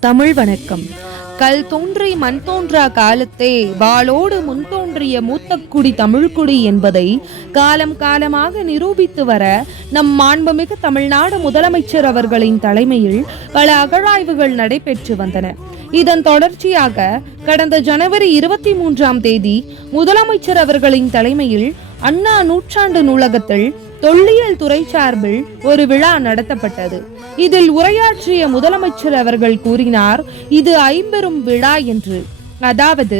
தமிழ் வணக்கம். கல் தோன்றி மண் தோன்றா காலத்தே வாளோடு முன் தோன்றிய மூத்தக்குடி தமிழ்குடி என்பதை காலம் காலமாக நிரூபித்து வர நம் மாண்புமிகு தமிழ்நாடு முதலமைச்சர் அவர்களின் தலைமையில் பல அகழாய்வுகள் நடைபெற்று வந்தன. இதன் தொடர்ச்சியாக கடந்த ஜனவரி இருபத்தி மூன்றாம் தேதி முதலமைச்சர் அவர்களின் தலைமையில் அண்ணா நூற்றாண்டு நூலகத்தில் தொல்லியல் துறை சார்பில் ஒரு விழா நடத்தப்பட்டது. இதில் உரையாற்றிய முதலமைச்சர் அவர்கள் கூறினார் இது ஐம்பெரும் விழா என்று. அதாவது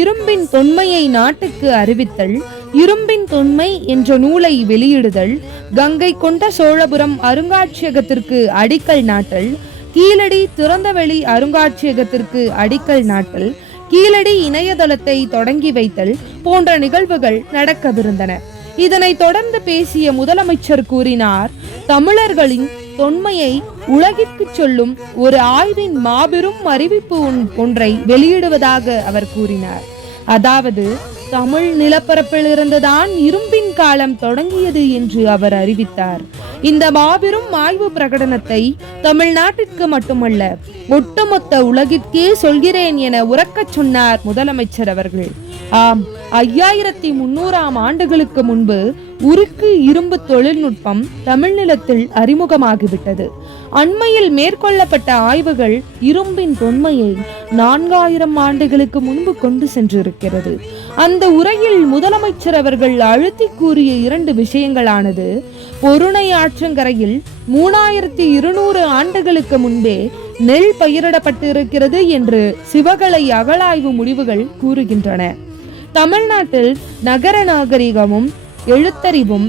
இரும்பின் தொன்மையை நாட்டுக்கு அறிவித்தல் இரும்பின் தொன்மை என்ற நூலை வெளியிடுதல் கங்கை கொண்ட சோழபுரம் அருங்காட்சியகத்திற்கு அடிக்கல் நாட்டல் கீழடி திறந்தவெளி அருங்காட்சியகத்திற்கு அடிக்கல் நாட்டல் கீழடி இணையதளத்தை தொடங்கி வைத்தல் போன்ற நிகழ்வுகள் நடக்கவிருந்தன. இதனை தொடர்ந்து பேசிய முதலமைச்சர் கூறினார் தமிழர்களின் தொன்மையை உலகிற்கு சொல்லும் ஒரு ஆய்வின் மாபெரும் அறிவிப்பு ஒன்- ஒன்றை வெளியிடுவதாக அவர் கூறினார். அதாவது தமிழ் நிலப்பரப்பில் இருந்துதான் இரும்பின் காலம் தொடங்கியது என்று அவர் அறிவித்தார். இந்த மாபெரும் ஆய்வு பிரகடனத்தை தமிழ்நாட்டிற்கு மட்டுமல்ல ஒட்டுமொத்த உலகிற்கே சொல்கிறேன் என உறக்கச் சொன்னார் முதலமைச்சர் அவர்கள். ஆம் ஐயாயிரத்தி முன்னூறாம் ஆண்டுகளுக்கு முன்பு உருக்கு இரும்பு தொழில்நுட்பம் தமிழ்நிலத்தில் அறிமுகமாகிவிட்டது. அண்மையில் மேற்கொள்ளப்பட்ட ஆய்வுகள் இரும்பின் தொன்மையை நான்காயிரம் ஆண்டுகளுக்கு முன்பு கொண்டு சென்றிருக்கிறது. அந்த உரையில் முதலமைச்சர் அவர்கள் அழுத்தி கூறிய இரண்டு விஷயங்களானது பொருணை ஆற்றங்கரையில் மூணாயிரத்தி இருநூறு ஆண்டுகளுக்கு முன்பே நெல் பயிரிடப்பட்டிருக்கிறது என்று சிவகலை அகழாய்வு முடிவுகள் கூறுகின்றன. தமிழ்நாட்டில் நகர நாகரிகமும் எழுத்தறிவும்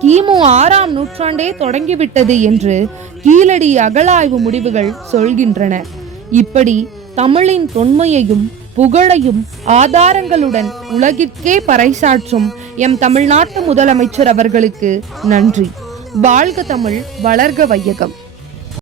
கிமு ஆறாம் நூற்றாண்டே தொடங்கிவிட்டது என்று கீழடி அகழாய்வு முடிவுகள் சொல்கின்றன. இப்படி தமிழின் தொன்மையையும் புகழையும் ஆதாரங்களுடன் உலகிற்கே பறைசாற்றும் எம் தமிழ்நாட்டு முதலமைச்சர் அவர்களுக்கு நன்றி. வாழ்க தமிழ் வளர்க வையகம்.